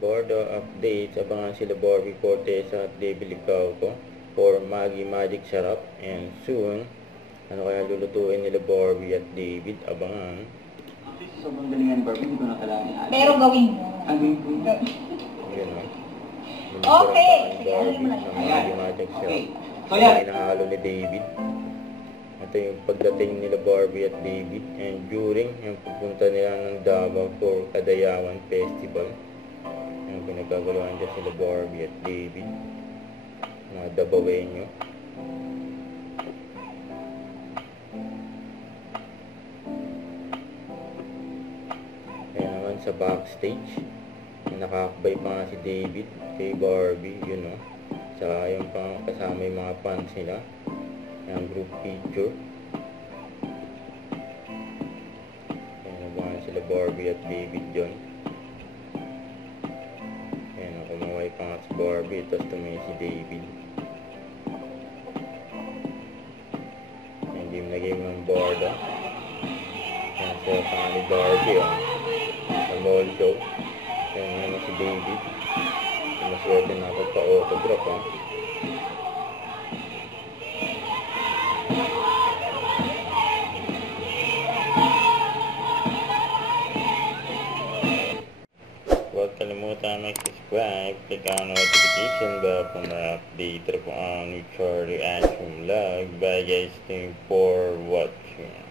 Board updates, abangan sila Barbie Cortez at David Licauco for Maggi Magic Sarap. And soon, ano kaya lulutuin nila Barbie at David, abangan. Sobrang galingan Barbie, hindi ko na kailangan. Pero gawin mo. Gawin ko. Yun o. Okay. Barbie ng Maggi Magic Sarap. Okay. So yan. Hinahalo ni David. Ito yung pagdating nila Barbie at David. And during yung pupunta nila ng Davao for Kadayawan Festival. Yung pinagkaguluhan dyan sila Barbie at David. Mga Dabawenyo. Kaya naman sa backstage, nakakabay pa nga si David kay Barbie, yun o. Saka yung pang kasama yung mga fans nila. Yung group picture. Kaya nabangan sila Barbie at David dyan. Ayan, kumaway pa nga si Barbie, tapos tumingin si David. Ayan, game na game ng borda. Ayan, siya pa nga ni Barbie, oh. Sa mall show. Ayan naman si David. Maswerte na ako pa-autograph, oh. Huwag kalimutan mag-subscribe, click ang notification bell para ma-update po ang new Charlie Action Vlog. Bye guys, thank you for watching.